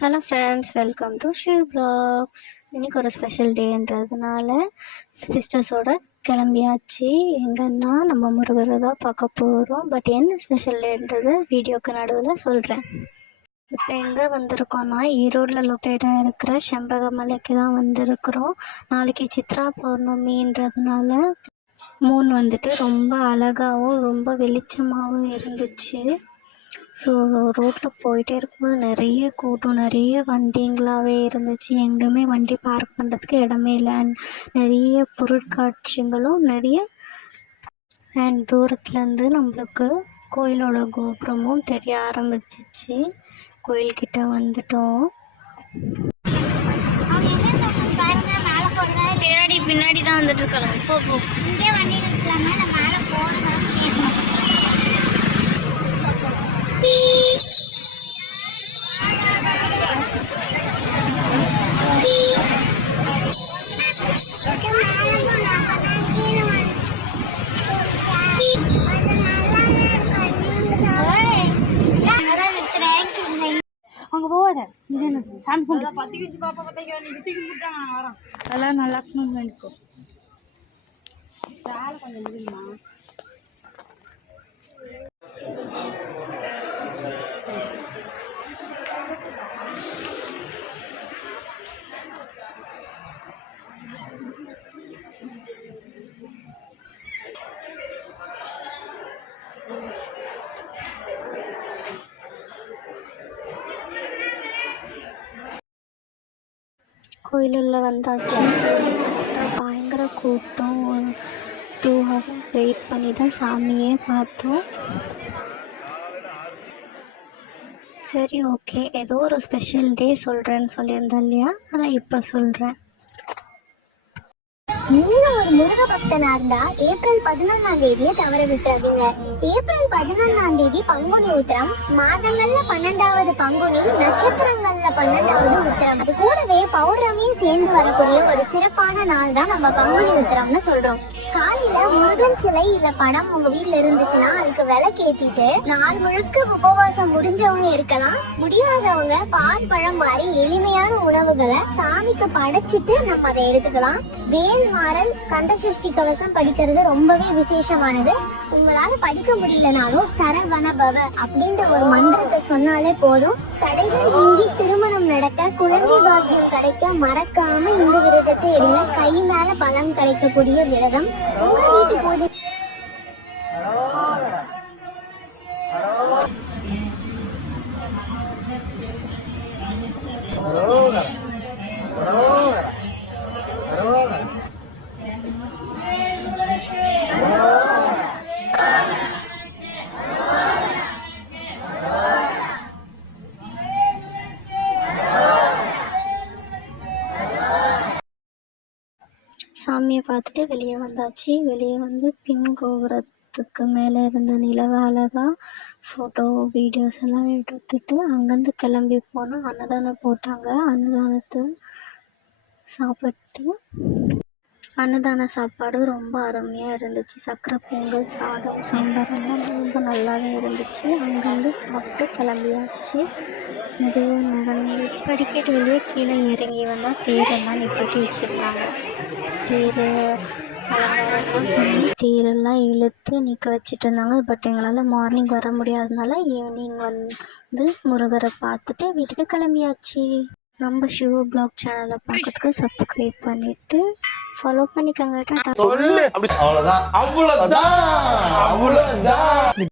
Hello friends, welcome to Shiv blocks. இன்றைக்கி ஒரு special டேன்றதுனால சிஸ்டர்ஸோடு கிளம்பியாச்சு. எங்கன்னா நம்ம முருகரை தான் பார்க்க போகிறோம். பட் என்ன ஸ்பெஷல் டேன்றது வீடியோக்கு நடுவில் சொல்கிறேன். இப்போ எங்கே வந்திருக்கோன்னா, ஈரோடில் லொக்கேட் ஆகிருக்கிற செம்பகமலைக்கு தான் வந்திருக்கிறோம். நாளைக்கு சித்ரா பௌர்ணமின்றதுனால மூன் வந்துட்டு ரொம்ப அழகாகவும் ரொம்ப வெளிச்சமாகவும் இருந்துச்சு. ஸோ ரோட்டில் போயிட்டே இருக்கும்போது நிறைய கூட்டம், நிறைய வண்டிங்களாகவே இருந்துச்சு. எங்கேயுமே வண்டி பார்க் பண்ணுறதுக்கு இடமே இல்லை. அண்ட் நிறைய பொருட்காட்சிகளும் நிறைய. அண்ட் தூரத்துலேருந்து நம்மளுக்கு கோயிலோட கோபுரமும் தெரிய ஆரம்பிச்சிச்சு. கோயில்கிட்ட வந்துட்டோம். பின்னாடி தான் வந்துட்டு இருக்காங்க. போ இங்கே வண்டி இருக்கலாமா? மேலே போகணும். அங்கே போகாத, சாமி கும்பிட்டு அதெல்லாம் நல்லா இருக்கும். கொஞ்சம் இருக்குமா கோயிலுள்ள வந்தாச்சு. பயங்கர கூட்டம். 2 hours வெயிட் பண்ணி தான் சாமியே பார்த்தோம். சரி, ஓகே, ஏதோ ஒரு ஸ்பெஷல் டே சொல்கிறேன்னு சொல்லியிருந்தேன் இல்லையா, அதான் இப்போ சொல்கிறேன். நீங்க ஒரு முருக பக்தனா இருந்தா ஏப்ரல் 11ஆம் தேதியை தவற விட்டுறாதீங்க. ஏப்ரல் 11ஆம் தேதி பங்குனி உத்திரம், மாதங்கள்ல 12வது பங்குனி, நட்சத்திரங்கள்ல 12வது உத்திரம். அது கூடவே பௌர்ணமியும் சேர்ந்து வரக்கூடிய ஒரு சிறப்பான நாள் தான் நம்ம பங்குனி உத்திரம்னு சொல்றோம். காலையில முருகன் சிலை இல்ல படம் உங்க வீட்டுல இருந்துச்சுன்னா அதுக்கு விளக்கு ஏத்திட்டு நாள் முழுக்க உபவாசம் முடிஞ்சவங்க இருக்கலாம். முடியாதவங்க பால் பழம் மாதிரி எளிமையான உணவுகளை சாமிக்கு படைச்சிட்டு நம்ம அதை எடுத்துக்கலாம். வேல் மாறல் கந்தசஷ்டி கவசம் படிக்கிறது ரொம்பவே விசேஷமானது. உங்களால படிக்க முடியலனாலும் சரவண பவ அப்படின்ற ஒரு மந்திரத்தை சொன்னாலே போதும். தடைகள் நீங்கி திருமணம் நடக்க, குழந்தை பாக்கியம் கிடைக்க மறக்காம இந்த விரதத்தை எடுங்க. கை மேல பலன் கிடைக்கக்கூடிய விரதம். உங்க வீட்டு பூஜை சாமியை பார்த்துட்டு வெளியே வந்தாச்சு. வெளியே வந்து பின் கோபுரத்துக்கு மேலே இருந்த நிலவை அழகாக ஃபோட்டோ வீடியோஸ் எல்லாம் எடுத்துட்டு அங்கேருந்து கிளம்பி போனோம். அன்னதானம் போட்டாங்க. அன்னதானத்தை சாப்பிட்டு அன்னதான சாப்பாடு ரொம்ப அருமையாக இருந்துச்சு. சக்கரை பொங்கல், சாதம், சாம்பார் எல்லாம் ரொம்ப நல்லாவே இருந்துச்சு. அங்கேருந்து சாப்பிட்டு கிளம்பியாச்சு. மெதுவாக நடந்து படிக்கட்டு வெளியே கீழே இறங்கி வந்தால் தேரெல்லாம் நிப்பாட்டி வச்சுருந்தாங்க. தேரெல்லாம் இழுத்து நிற்க வச்சுட்டு இருந்தாங்க. பட் எங்களால் மார்னிங் வர முடியாததுனால ஈவினிங் வந்து முருகரை பார்த்துட்டு வீட்டுக்கு கிளம்பியாச்சு. நம்ம ஷிவ் பிளாக் சேனலை பார்க்கறதுக்கு சப்ஸ்கிரைப் பண்ணிட்டு ஃபாலோ பண்ணிக்கோங்க.